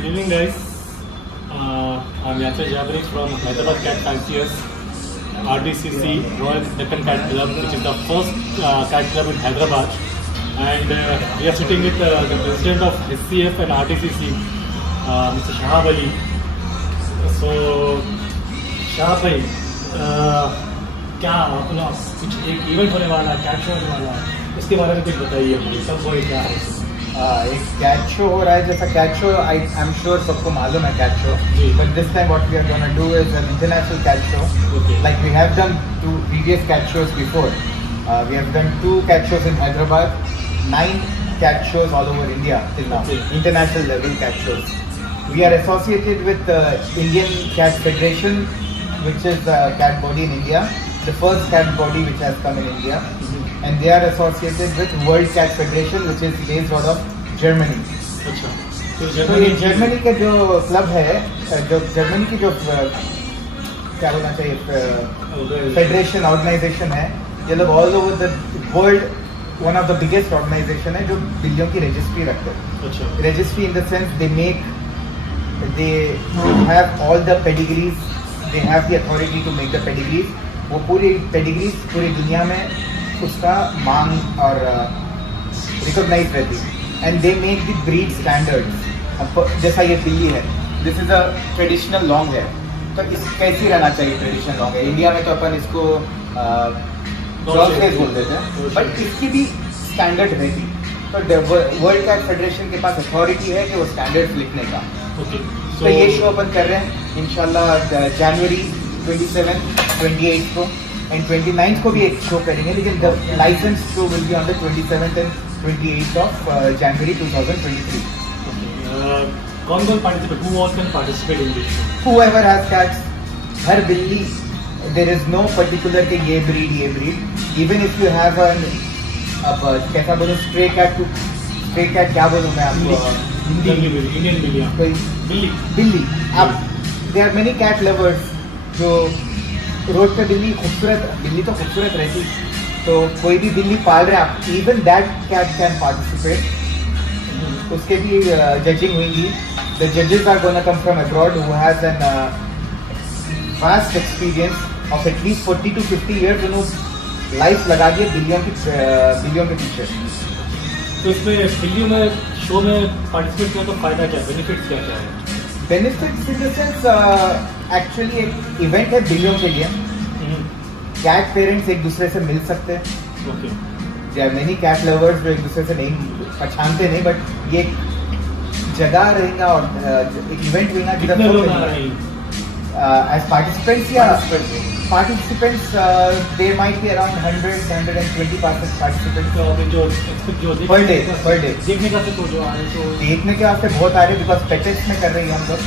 Good evening, guys. I'm Yatra Jabri from Hyderabad Cat Fanciers, RDCC, Royal Deccan Cat Club, which is the first cat club in Hyderabad. And we are sitting with the president of SCF and RDCC, Mr. Shahab Ali. So, Shahab bhai, क्या अपना कुछ एक event होने वाला है, cat show होने वाला है, उसके बारे में कुछ बताइए भाई, सब वो क्या है? एक कैट शो हो रहा है. जैसा cat show I am sure सबको मालूम है cat show, but this time what we are gonna do is an international cat show. Like we have done 2 previous cat shows before. We have done 2 cat shows in Hyderabad, 9 cat shows all over India till now. International level cat shows. We are associated with Indian Cat Federation, which is the cat body in India, the first cat body which has come in India. And they are associated with World Cat Federation, which is based out of Germany. अच्छा, तो ये Germany का जो club है, जो Germany की जो क्या बोलना चाहिए फेडरेशन ऑर्गेनाइजेशन है, ये लोग all over the world one of the biggest organisation है जो बिल्लियों की रजिस्ट्री रखते हैं. अच्छा, registry in the sense they have all the pedigrees, they have the authority to make the pedigrees. वो पूरी पेडिग्रीज पूरी दुनिया में उसका मांग और रिकॉग्नाइज रहती है. And they make the breed standards. जैसा ये बिल्ली है, this is a traditional long है, तो इस कैसी रहना चाहिए ट्रेडिशनल लॉन्ग है. इंडिया में तो अपन इसको डॉग बोलते थे, बट इसकी भी स्टैंडर्ड रहती. तो वर्ल्ड कैट फेडरेशन के पास अथॉरिटी है कि वो स्टैंडर्ड्स लिखने का. तो ये शो अपन कर रहे हैं इंशाल्लाह जनवरी 27, 28 को एंड 29 को भी एक शो करेंगे, लेकिन the licence show will be on the 27th and 28th ऑफ जनवरी 2023. कौन participate? Who all can participate in this show? Whoever has cats, हर बिल्ली, there is no particular कि ये breed. Even if you have an अब कैसा बोलूँ stray cat क्या बोलूँ मैं आपको? इंडियन बिल्ली. बिल्ली. अब there are many cat lovers जो रोड पे बिल्ली तो खूबसूरत रहती, तो कोई भी बिल्ली पाल रहे आप, even that cat can participate. उसके भी जजिंग हुई. द जजेस are gonna come from abroad who has an vast experience of at least 40 to 50 years. उन्होंने लाइफ लगा दिए बिल्लियों के पीछे. तो इसमें बिल्लियों में शो में पार्टिसिपेट किया तो फायदा क्या, बेनिफिट्स क्या है? Benefits in the sense actually एक इवेंट है बिल्लियों के लिए. कैट पेरेंट्स एक दूसरे से मिल सकते हैं. Okay. There are many cat lovers जो एक दूसरे से नहीं पहचानते नहीं, बट ये जगह रहेगा और एक इवेंट रहेगा जिधर as participants there might be around 100-120 participants per day. देखने का तो जो आए तो देखने के वास्ते बहुत आ रहे, बिकॉज पेटेक्स में कर रही है हम लोग.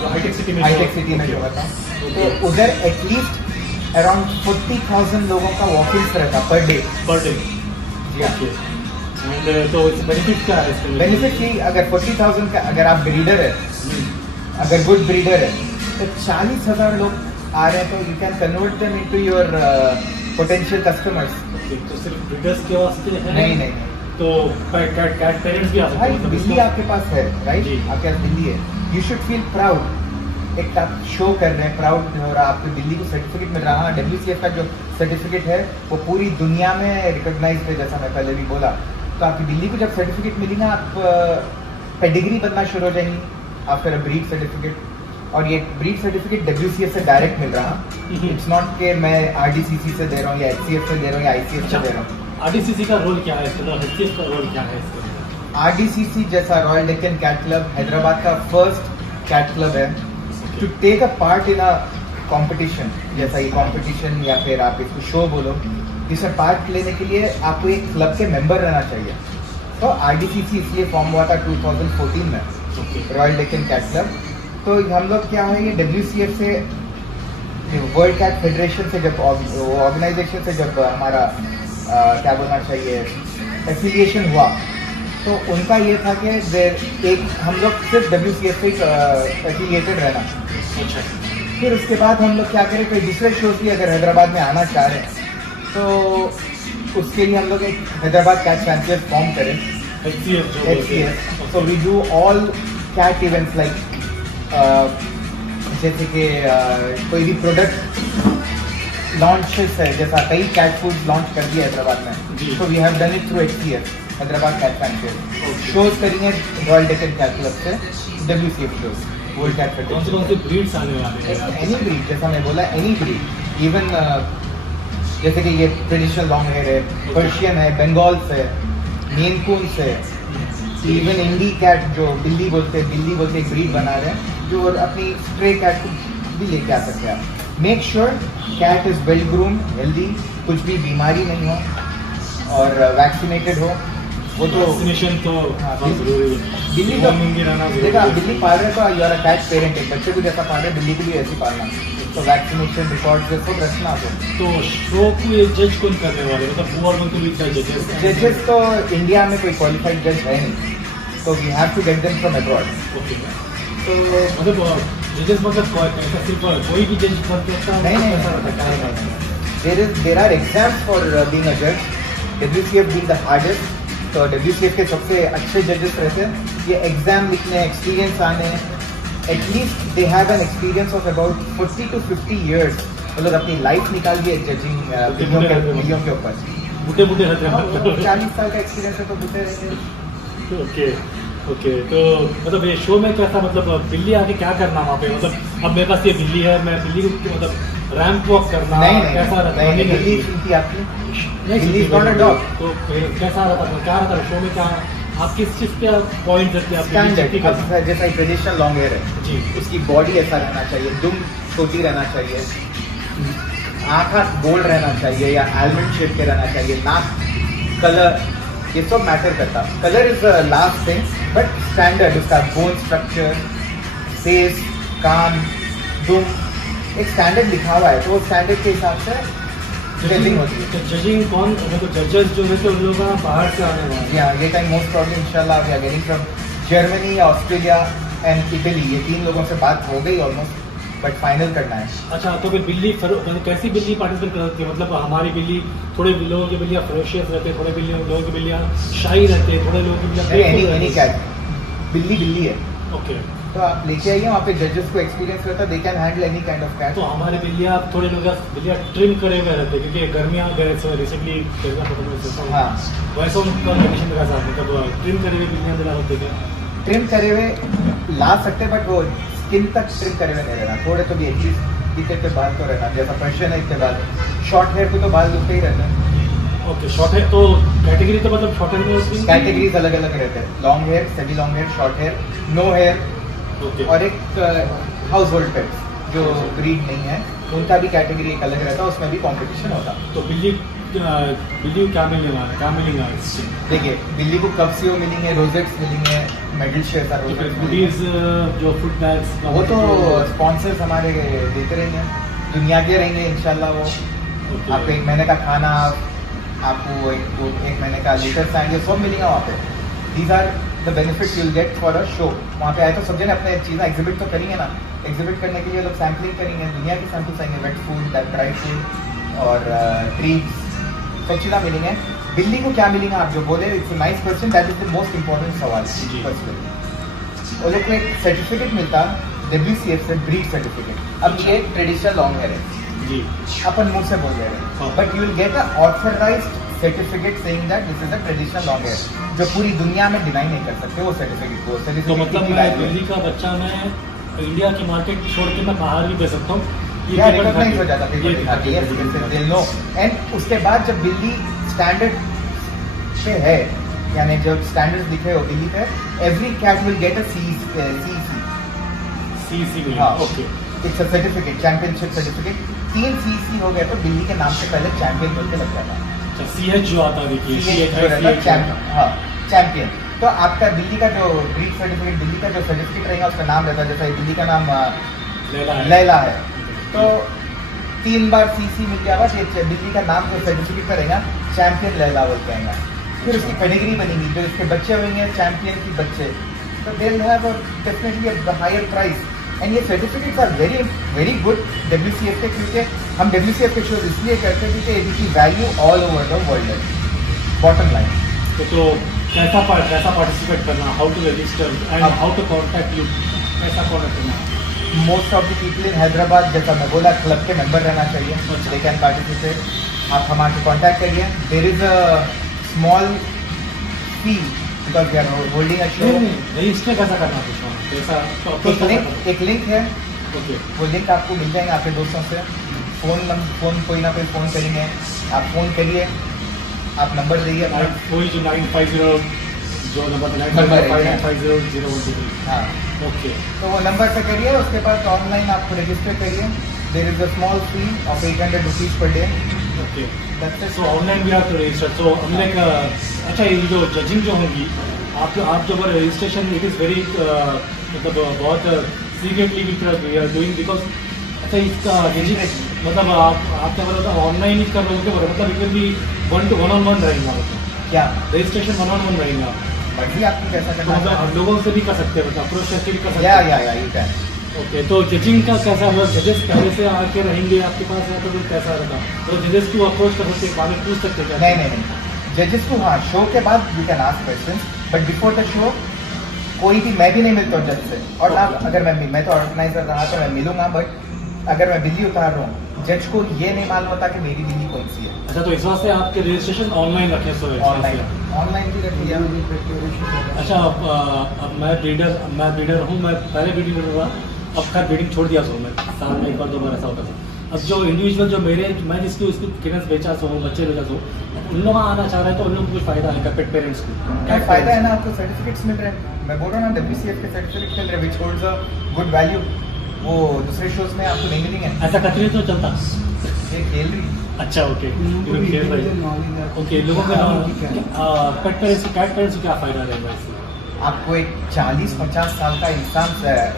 जो हाईटेक सिटी में जो होता है, तो उधर एटलीस्ट अराउंड 40,000 लोगों का वॉकिंग्स रहता पर डे. ओके. एंड तो बेनिफिट क्या है इसके? बेनिफिट ही अगर 40,000 का, अगर आप ब्रीडर है, अगर गुड ब्रीडर है, तो 40,000 लोग आ रहे हैं, तो you can convert them into your potential customers. तो सिर्फ ब्रीडर्स के वास्ते है? नहीं. तो कैट पेरेंट्स भी आ सकते हैं? बिल्ली आपके पास है, राइट? आपके पास बिल्ली है, यू शुड फील प्राउड. एक आप शो कर रहे हैं, प्राउड हो रहा, आपकी बिल्ली को सर्टिफिकेट मिल रहा. WCF का जो सर्टिफिकेट है वो पूरी दुनिया में रिकॉग्नाइज है, जैसा मैं पहले भी बोला. तो आपकी बिल्ली को जब सर्टिफिकेट मिली ना, आप पेडिग्री बनना शुरू हो जाएंगी आफ्टर अ ब्रीड सर्टिफिकेट. और ये ब्रीड सर्टिफिकेट WCF से डायरेक्ट मिल रहा. इट्स नॉट कि मैं RDCC से दे रहा हूँ या HCF से दे रहा हूँ या ICF से दे रहा हूँ. RDCC का रोल क्या है इसके अंदर? HCF का रोल क्या है इसके अंदर? RDCC जैसा royal Deccan cat club Hyderabad का फर्स्ट कैट क्लब है to take a part in a competition. जैसा ये कॉम्पिटिशन या फिर आप इसको शो बोलो, इसमें पार्ट लेने के लिए आपको एक क्लब के मेंबर रहना चाहिए. तो RDCC इसलिए फॉर्म हुआ था 2014 में, रॉयल डेक्कन कैट क्लब. तो हम लोग क्या है, ये WCF से, वर्ल्ड कैट फेडरेशन से, जब ऑर्गेनाइजेशन से जब हमारा क्या बोलना चाहिए एफिलिएशन हुआ, तो उनका ये था कि एक हम लोग सिर्फ WCF से एफिलिएटेड रहना. अच्छा. फिर उसके बाद हम लोग क्या करें, कोई दूसरे शोज भी अगर हैदराबाद में आना चाह रहे हैं, तो उसके लिए हम लोग एक हैदराबाद कैट फैंसियर्स फॉर्म करें. HCF. So we do all cat events like जैसे कि कोई भी प्रोडक्ट लॉन्चेस है, जैसा कई कैट फूड लॉन्च कर दिया हैदराबाद में, जी। तो we have done it through HCF, Hyderabad cat fancy shows करेंगे रॉयल डेक्कन कैट क्लब से, WCF शोज, वर्ल्ड कैट कौन से ब्रीड्स आने वाले हैं? एनी ब्रीड, जैसा मैं बोला एनी ब्रीड, इवन जैसे कि ये ट्रेडिशनल लॉन्ग हेयर है, पर्शियन है, बंगाल से, मेन कून्स है, इवन इंडी कैट जो बिल्ली बोलते एक ब्रीड बना रहे हैं, जो अपनी स्ट्रे कैट को भी लेके आ सकते हैं आप। Make sure cat is well groom, healthy, कुछ भी बीमारी नहीं हो और वैक्सीनेटेड हो। वो तो वैक्सीनेशन तो हाँ, बहुत जरूरी है। बिल्ली तो Warming भी रहना जरूरी देखा, है। बिल्ली पाल रहे तो you are a cat parent, एक बच्चे को जैसा पाल रहे बिल्ली को भी ऐसे पालना, तो वैक्सीनेशन रिकॉर्ड से सब रखना हो। तो शो को ये जज कौन करने वाले, मतलब who are going to be the judges? जजेस तो इंडिया में कोई क्वालिफाइड जज है नहीं, तो we have to get them from abroad. Okay. तो मतलब जजेस मतलब ऐसा सिर्फ कोई भी जज कर सकता है? नहीं ऐसा रहता है? There are exams for being a जज, WCF बीइंग द हार्डेस्ट, तो WCF के सबसे अच्छे जजेस रहते हैं, ये एग्जाम लिखने, एक्सपीरियंस आने, at least they have an experience of about 40 to 50 years, मतलब अपनी लाइफ निकाल दी है जजिंग वीडियो के ऊपर। बूढ़े रहते हैं। 40 साल का एक्सपीरियंस है तो बूढ़े रहेंगे। ओके ओके, तो मतलब ये शो में कैसा, मतलब बिल्ली आके क्या करना वहाँ पे, मतलब अब मेरे पास ये बिल्ली है, मैं बिल्ली को मतलब रैंप वॉक करना कैसा रहता है? नहीं, बिल्ली सुनती आपकी, नहीं, बिल्ली is not a dog। तो फिर कैसा रहता है, क्या रहता है शो में, क्या आप किस चीज़ पे पॉइंट करते हैं? स्टैंडर्ड, अब जैसा ट्रेडिशनल लॉन्ग हेयर है, जी, उसकी बॉडी ऐसा रहना चाहिए, दुम छोटी रहना चाहिए, आँखा गोल रहना चाहिए या आलमंड शेप के रहना चाहिए, नाक, कलर, ये सब मैटर करता। Colour is last thing, but standard, उसका बोन स्ट्रक्चर, फेस, कान, दुम, एक स्टैंडर्ड लिखा हुआ है, तो वो स्टैंडर्ड के हिसाब से जजिंग होती है। तो जजिंग कौन, मतलब जजेस जो है तो उन लोग बाहर से आने वाले हैं? या ये टाइम मोस्ट प्रॉब्लम इंशाल्लाह we are getting from Germany, Australia and Italy, ये 3 लोगों से बात हो गई ऑलमोस्ट, बट फाइनल करना है। अच्छा, तो फिर बिल्ली मतलब कैसी बिल्ली पार्टिसिपेट करती है? मतलब हमारी बिल्ली, थोड़े लोगों की बिल्लियाँ फ्रेशियस रहते हैं, थोड़े लोगों की बिल्लियाँ शाही रहते हैं, थोड़े लोगों की बिल्लियाँ एनी कैट, बिल्ली है, ओके। तो आप लेके आइए, वहाँ पे जजेस को एक्सपीरियंस रहता है, they can handle any kind of cat. तो हमारे बिल्लियाँ थोड़े लोग बिल्लियाँ ट्रिम करे हुए रहते हैं, क्योंकि गर्मियाँ गए रिसेंटली गर्मियाँ खत्म हुई, हाँ, वैसा उनका कंडीशन मेरा साथ, मतलब ट्रिम करे हुए बिल्लियाँ दिला सकते थे? ट्रिम करे हुए ला सकते, बट वो स्किन तक ट्रिम करे हुए नहीं रहना, थोड़े तो भी एटलीस्ट पीछे पे बाल तो रहना, जैसा पर्शियन है इसके बाल, शॉर्ट हेयर पे तो बाल दुखते ही रहते हैं। ओके, शॉर्ट हेयर तो कैटेगरी तो मतलब शॉर्ट हेयर में होती है? कैटेगरीज अलग अलग रहते हैं, long hair, semi long hair, short hair, no hair, okay. और एक हाउस होल्ड पेट्स जो ब्रीड नहीं है, उनका भी कैटेगरी एक अलग रहता है, उसमें भी कंपटीशन होता। तो बिल्ली क्या मिलेगा इससे? देखिए, बिल्ली को कप्सियो मिलेंगे, रोजेट्स मिलेंगे, मेडल शेयर का तो फिर रोजेट्स गुडीज जो फुट बैग्स, वो तो स्पॉन्सर्स हमारे देते रहेंगे, दुनिया के रहेंगे इंशाल्लाह। वो आपको 1 महीने का खाना, आपको एक महीने का लीटर्स आएंगे, सब मिलेगा वहाँ पे। These are the benefits you'll get for a show. वहाँ पे आए तो सब जन अपने चीज़ें एग्जिबिट तो करेंगे ना, एग्जिबिट करने के लिए लोग सैम्पलिंग करेंगे, दुनिया की सैम्पल्स आएंगे, वेट फूड, ड्राई फूड और ट्रीट्स, सब चीज़ें मिलेंगे। बिल्ली को क्या मिलेगा, आप जो बोले, it's a nice question, that is the most important सवाल। जी। वो लोग को एक सर्टिफिकेट मिलता WCF से, ब्रीड सर्टिफिकेट। अब ये ट्रेडिशनल लॉन्ग हेयर है, जी, अपन मुंह से बोल रहे हाँ। हैं, but you will get a authorised certificate saying that this is a traditional long hair, जो पूरी दुनिया में डिनाई नहीं कर सकते वो सर्टिफिकेट को। तो मतलब मैं बिल्ली का बच्चा मैं इंडिया की मार्केट छोड़ के मैं बाहर भी बेच सकता हूँ? या रिकॉग्नाइज हो जाता पेपर दिखा के, यस दे नो। एंड उसके बाद जब बिल्ली स्टैंडर्ड पे है, यानी जब स्टैंडर्ड्स दिखे हो बिल्ली पे, every cat will get a CC में? हाँ, okay. It's a certificate, championship certificate. 3 CC हो गए तो बिल्ली के नाम से पहले चैंपियन बोल के लग जाता है। अच्छा, CH जो आता है, चैंपियन। तो आपका बिल्ली का जो ब्रीड सर्टिफिकेट, बिल्ली का जो सर्टिफिकेट रहेगा, उसका नाम रहता है, जैसा बिल्ली का नाम लैला है, तो 3 बार CC मिल गया, बस ये बिल्ली का नाम जो सर्टिफिकेट पर रहेगा, चैंपियन लैला बोलते हैं। फिर उसकी पेडिग्री बनेगी, जो इसके बच्चे होंगे चैंपियन की बच्चे, तो they will have definitely a higher price. And ये certificates are very very good WCF के, क्योंकि हम WCF के शोज इसलिए करते हैं क्योंकि इनकी value all over the world है, बॉटम लाइन। तो कैसा पार्टिसिपेट करना, how to register and how to contact you, कैसा कॉन्टैक्ट करना? Most of the people in Hyderabad, जैसा मैं बोला, क्लब के मेंबर रहना चाहिए, दे कैन पार्टिसिपेट। आप हमारे कॉन्टैक्ट करिए। There is a small fee because we are holding a show. Register कैसा करना कुछ कैसा? एक लिंक है, ओके, वो लिंक आपको मिल जाएगा आपके दोस्तों से। फोन कोई ना कोई फ़ोन करेंगे, आप फ़ोन करिए, आप नंबर दिए अपना। कोई जो 950 जो नंबर नंबर है, 9500123। हाँ, ओके, तो वो नंबर से करिए, उसके बाद ऑनलाइन आपको रजिस्टर करिए। There is a small fee of 800 rupees per day. Okay, so online भी आप तो रजिस्टर। सो हमने अच्छा, ये जो जजिंग जो होंगी, आप जब रजिस्ट्रेशन इट इज़ वेरी मतलब बहुत secretly we are doing because अच्छा इसका जजिंग मतलब आप क्या बोला ऑनलाइन ही कर रहे हो, मतलब इट विल बी 1-on-1 रहेगा, मतलब क्या रजिस्ट्रेशन 1-on-1 रहेगा, मर्जी आपको कैसा करना मतलब है। हम लोगों से भी कर सकते हैं, मतलब अप्रोच करके भी कर सकते या हैं। You can. ओके, तो जजिंग का कैसा, मतलब जजेस पहले से आके रहेंगे आपके पास या तो फिर कैसा रहता? तो जजेस को अप्रोच कर सकते हैं, बाद में पूछ सकते हैं क्या? नहीं, जजेस को हाँ, शो के बाद you can ask questions, but before the show कोई भी, मैं भी नहीं मिलता हूँ जज से। और ना अगर मैं तो ऑर्गेनाइजर रहा तो मैं मिलूंगा, बट अगर मैं बिल्ली उतार रहा हूँ, जज को ये नहीं मालूम होता कि मेरी बिल्ली कौन सी है। अच्छा, तो इस बात से आपके रजिस्ट्रेशन ऑनलाइन रखे सो है? ऑनलाइन भी रखिए। अच्छा, अब मैं ब्रीडर हूँ, मैं पहले ब्रीडिंग कर रहा, अब खैर ब्रीडिंग छोड़ दिया सो मैं, साल में एक बार 2 बार ऐसा होता था। अब जो इंडिविजुअल जो मैं जिसकी उसकी किटन्स बेचा सो, बच्चे बेचा सो, उन लोग आना चाह रहे हैं तो उन लोग को कुछ फायदा है पेट पेरेंट्स को? क्या फायदा है ना, आपको सर्टिफिकेट्स मिल रहे हैं। मैं बोल रहा हूँ ना, WCF के सर्टिफिकेट मिल रहे हैं, विच होल्ड्स अ गुड वैल्यू। वो दूसरे शोज में आपको नहीं मिलेंगे। ऐसा कतरी तो चलता? ये खेल रही। अच्छा, ओके, खेल रही। ओके, लोगों का पेट पेरेंट्स कैट पेरेंट्स को क्या फायदा रहेगा इससे? आपको एक 40-50 साल का इंसान,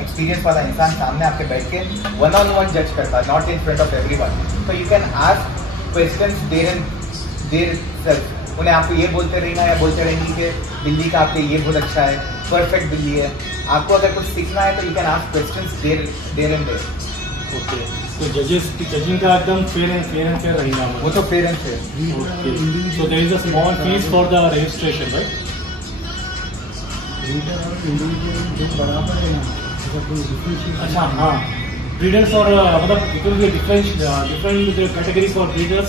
एक्सपीरियंस वाला इंसान सामने आपके बैठ के 1-on-1 जज करता, not in front of everyone. तो you can ask questions their self. उन्हें आपको ये बोलते रहना या बोलते रहेंगे कि बिल्ली का आपके ये बहुत अच्छा है, परफेक्ट बिल्ली है। आपको अगर कुछ सीखना है तो you can ask questions there and there. Okay, तो जजिंग का एकदम फेयर एंड फेयर रहेगा, वो तो पेरेंट्स है। Okay, so there is a small fees for the registration, right? अच्छा, हाँ, ब्रीडर्स और मतलब डिफरेंट कैटेगरीज फॉर ब्रीडर्स,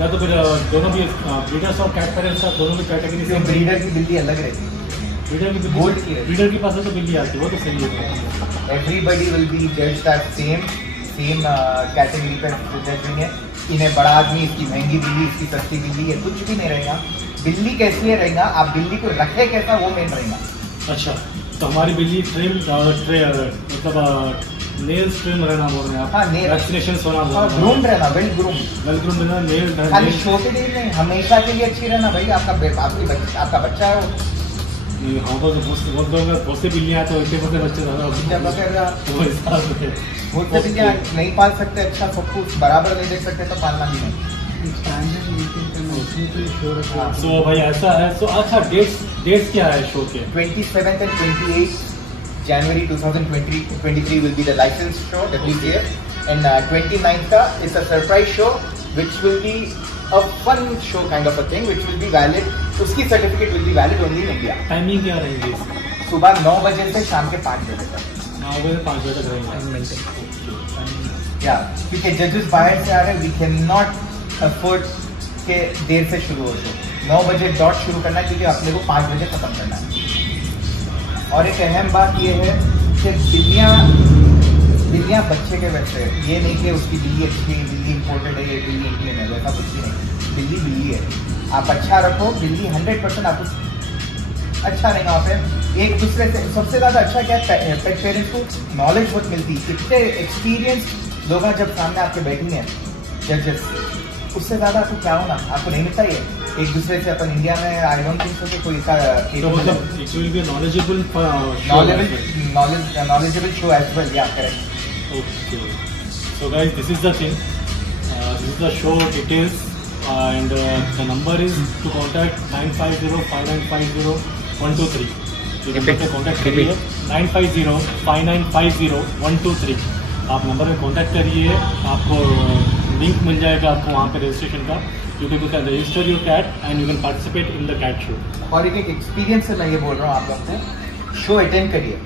या तो फिर दोनों भी ब्रीडर्स और कैट पेरेंट्स का दोनों भी कैटेगरी से? ब्रीडर की बिल्ली अलग रहती है। Gold की रहती है। ब्रीडर के पास तो बिल्ली आती है, वो तो सही है। Everybody will be judged at same category पर जज होंगे। इन्हें बड़ा आदमी, इसकी महंगी बिल्ली, इसकी सस्ती बिल्ली, ये कुछ भी नहीं रहेगा। बिल्ली कैसी है रहेगा, आप बिल्ली को रखे कैसा, वो मेन रहेगा। अच्छा, तो हमारी बिल्ली मतलब नेल्स ट्रिम रहना बोल रहे हैं आप? हाँ, nail। वैक्सीनेशन होना बोल रहे हैं? ग्रूम रहना, वेल ग्रूम रहना, नेल खाली शो के लिए नहीं, हमेशा के लिए अच्छी रहना भाई। आपका बच्चा है वो। हाँ, तो बहुत से बिल्लियाँ तो इतने बच्चे ज़्यादा जब अगर वो हिसाब से बहुत से बिल्लियाँ नहीं पाल सकते, अच्छा सब कुछ बराबर नहीं देख सकते, तो पालना भी नहीं। सो भाई ऐसा है। सो अच्छा, डेट्स क्या है शो के? 27th and 28th January 2023 will be the license show, WCF, and 29th ka is a surprise show which will be a fun show kind of a thing which will be valid. उसकी certificate will be valid only in India. Timing क्या रहेंगी इसकी? सुबह 9 बजे से शाम के 5 बजे तक। 9 बजे 5 बजे तक रहेंगे। या क्योंकि जजेस बाहर से आ रहे हैं, we cannot afford के देर से शुरू हो शो। 9 बजे डॉट शुरू करना है क्योंकि अपने को 5 बजे खत्म करना है। और एक अहम बात ये है कि बिल्लियाँ बच्चे के वैसे है, ये नहीं कि उसकी बिल्ली अच्छी है, बिल्ली इम्पोर्टेड है, ये बिल्ली इंडियन है, वैसा कुछ भी नहीं। बिल्ली है, आप अच्छा रखो, बिल्ली 100% आपको अच्छा रहेगा। वहाँ पे एक दूसरे से सबसे ज़्यादा अच्छा क्या है, पेट पेरेंट्स को नॉलेज बहुत मिलती है। इतने एक्सपीरियंस लोग जब सामने आपके बैठेंगे जजेस, उससे ज़्यादा आपको क्या होना, आपको नहीं मिलता ये एक दूसरे से। अपन इंडिया में आई डोंट थिंक सो कि कोई इसका knowledgeable show as well. Yeah, correct. Okay. So guys, this is the thing. This is the show details, and the number is to contact 950-5950-123. ये नंबर पे कॉन्टैक्ट करिए 950-5950-123। आप number पे contact करिए, आपको लिंक मिल जाएगा आपको वहाँ पे रजिस्ट्रेशन का। you people can register your cat and you can participate in the cat show. और एक एक्सपीरियंस से मैं ये बोल रहा हूँ आप लोग को, शो अटेंड करिए,